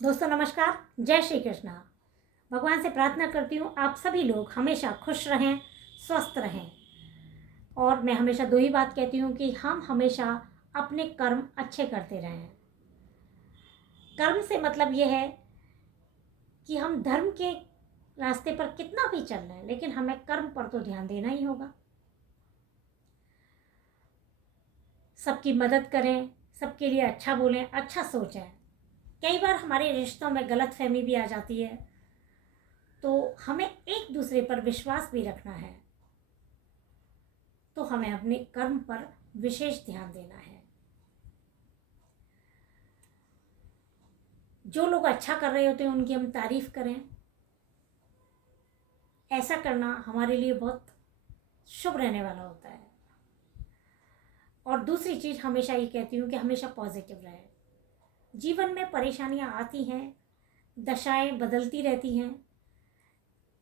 दोस्तों नमस्कार, जय श्री कृष्णा। भगवान से प्रार्थना करती हूँ आप सभी लोग हमेशा खुश रहें, स्वस्थ रहें। और मैं हमेशा दो ही बात कहती हूँ कि हम हमेशा अपने कर्म अच्छे करते रहें। कर्म से मतलब ये है कि हम धर्म के रास्ते पर कितना भी चल रहे हैं, लेकिन हमें कर्म पर तो ध्यान देना ही होगा। सबकी मदद करें, सबके लिए अच्छा बोलें, अच्छा सोचें। कई बार हमारे रिश्तों में गलतफहमी भी आ जाती है, तो हमें एक दूसरे पर विश्वास भी रखना है। तो हमें अपने कर्म पर विशेष ध्यान देना है। जो लोग अच्छा कर रहे होते हैं उनकी हम तारीफ करें। ऐसा करना हमारे लिए बहुत शुभ रहने वाला होता है। और दूसरी चीज़ हमेशा ये कहती हूँ कि हमेशा पॉजिटिव रहे। जीवन में परेशानियाँ आती हैं, दशाएं बदलती रहती हैं।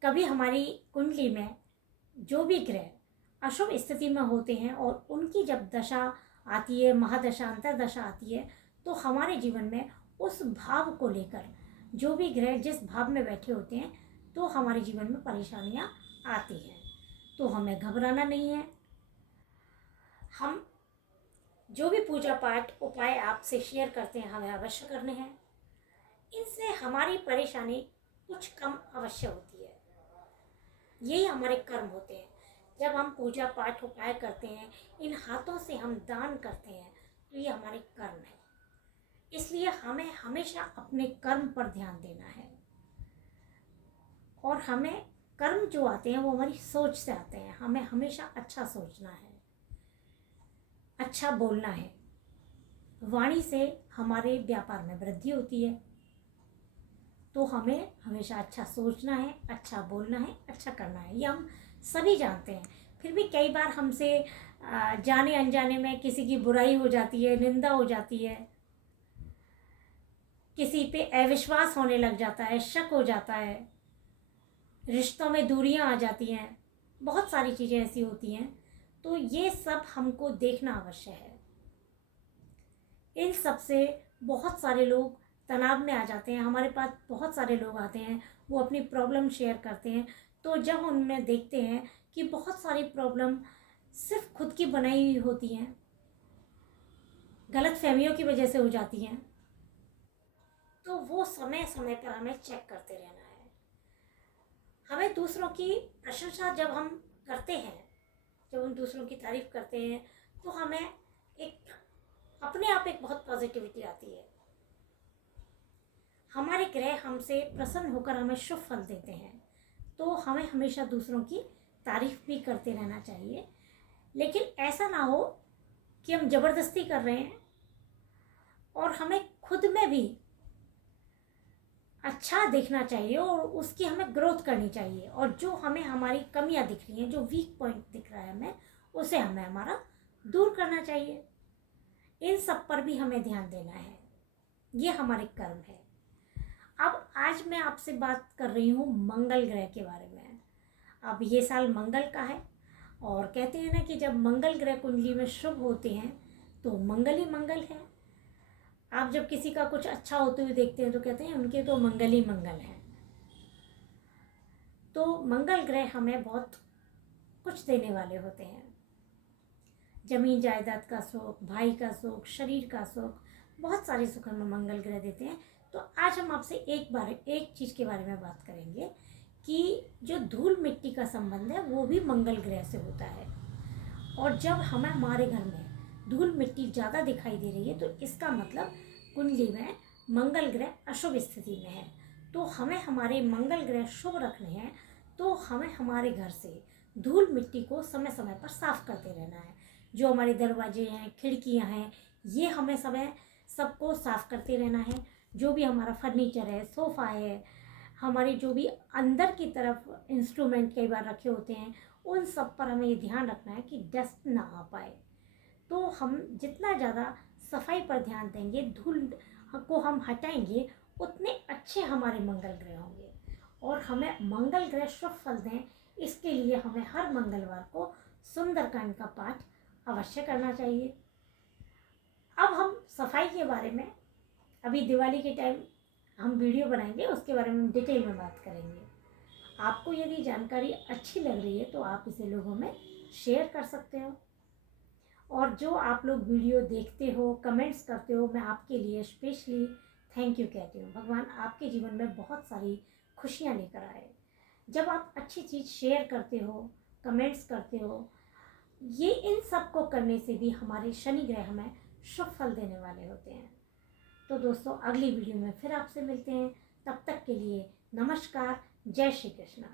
कभी हमारी कुंडली में जो भी ग्रह अशुभ स्थिति में होते हैं और उनकी जब दशा आती है, महादशा, अंतरदशा आती है, तो हमारे जीवन में उस भाव को लेकर जो भी ग्रह जिस भाव में बैठे होते हैं, तो हमारे जीवन में परेशानियां आती हैं। तो हमें घबराना नहीं है। हम जो भी पूजा पाठ उपाय आपसे शेयर करते हैं हमें अवश्य करने हैं। इनसे हमारी परेशानी कुछ कम अवश्य होती है। यही हमारे कर्म होते हैं। जब हम पूजा पाठ उपाय करते हैं, इन हाथों से हम दान करते हैं, तो ये हमारे कर्म है। इसलिए हमें हमेशा अपने कर्म पर ध्यान देना है। और हमें कर्म जो आते हैं वो हमारी सोच से आते हैं। हमें हमेशा अच्छा सोचना है, अच्छा बोलना है। वाणी से हमारे व्यापार में वृद्धि होती है। तो हमें हमेशा अच्छा सोचना है, अच्छा बोलना है, अच्छा करना है। ये हम सभी जानते हैं। फिर भी कई बार हमसे जाने अनजाने में किसी की बुराई हो जाती है, निंदा हो जाती है, किसी पे अविश्वास होने लग जाता है, शक हो जाता है, रिश्तों में दूरियां आ जाती हैं, बहुत सारी चीज़ें ऐसी होती हैं। तो ये सब हमको देखना अवश्य है। इन सब से बहुत सारे लोग तनाव में आ जाते हैं। हमारे पास बहुत सारे लोग आते हैं, वो अपनी प्रॉब्लम शेयर करते हैं। तो जब उनमें देखते हैं कि बहुत सारी प्रॉब्लम सिर्फ खुद की बनाई हुई होती हैं, गलत फहमियों की वजह से हो जाती हैं, तो वो समय समय पर हमें चेक करते रहना है। हमें दूसरों की प्रशंसा जब हम करते हैं, जब हम दूसरों की तारीफ करते हैं, तो हमें एक अपने आप एक बहुत पॉजिटिविटी आती है। हमारे ग्रह हमसे प्रसन्न होकर हमें शुभ फल देते हैं। तो हमें हमेशा दूसरों की तारीफ भी करते रहना चाहिए। लेकिन ऐसा ना हो कि हम ज़बरदस्ती कर रहे हैं। और हमें खुद में भी अच्छा दिखना चाहिए और उसकी हमें ग्रोथ करनी चाहिए। और जो हमें हमारी कमियां दिख रही हैं, जो वीक पॉइंट दिख रहा है हमें, उसे हमें हमारा दूर करना चाहिए। इन सब पर भी हमें ध्यान देना है। ये हमारे कर्म है। अब आज मैं आपसे बात कर रही हूँ मंगल ग्रह के बारे में। अब ये साल मंगल का है और कहते हैं ना कि जब मंगल ग्रह कुंडली में शुभ होते हैं तो मंगल ही मंगल है। आप जब किसी का कुछ अच्छा होते हुए देखते हैं तो कहते हैं उनके तो मंगल ही मंगल है। तो मंगल ग्रह हमें बहुत कुछ देने वाले होते हैं। जमीन जायदाद का सुख, भाई का सुख, शरीर का सुख, बहुत सारे सुख हमें मंगल ग्रह देते हैं। तो आज हम आपसे एक चीज़ के बारे में बात करेंगे कि जो धूल मिट्टी का संबंध है वो भी मंगल ग्रह से होता है। और जब हमें हमारे घर में धूल मिट्टी ज़्यादा दिखाई दे रही है तो इसका मतलब कुंडली में मंगल ग्रह अशुभ स्थिति में है। तो हमें हमारे मंगल ग्रह शुभ रखने हैं। तो हमें हमारे घर से धूल मिट्टी को समय समय पर साफ करते रहना है। जो हमारे दरवाजे हैं, खिड़कियां हैं, ये हमें समय सबको साफ करते रहना है। जो भी हमारा फर्नीचर है, सोफ़ा है, हमारे जो भी अंदर की तरफ इंस्ट्रूमेंट कई बार रखे होते हैं, उन सब पर हमें ये ध्यान रखना है कि डस्ट ना आ पाए। तो हम जितना ज़्यादा सफाई पर ध्यान देंगे, धूल को हम हटाएंगे, उतने अच्छे हमारे मंगल ग्रह होंगे। और हमें मंगल ग्रह शुभ फल दें, इसके लिए हमें हर मंगलवार को सुंदरकांड का पाठ अवश्य करना चाहिए। अब हम सफाई के बारे में, अभी दिवाली के टाइम हम वीडियो बनाएंगे, उसके बारे में डिटेल में बात करेंगे। आपको यदि जानकारी अच्छी लग रही है तो आप इसे लोगों में शेयर कर सकते हो। और जो आप लोग वीडियो देखते हो, कमेंट्स करते हो, मैं आपके लिए स्पेशली थैंक यू कहती हूँ। भगवान आपके जीवन में बहुत सारी खुशियाँ लेकर आए। जब आप अच्छी चीज़ शेयर करते हो, कमेंट्स करते हो, ये इन सब को करने से भी हमारे शनि ग्रह हमें शुभ फल देने वाले होते हैं। तो दोस्तों, अगली वीडियो में फिर आपसे मिलते हैं। तब तक के लिए नमस्कार, जय श्री कृष्णा।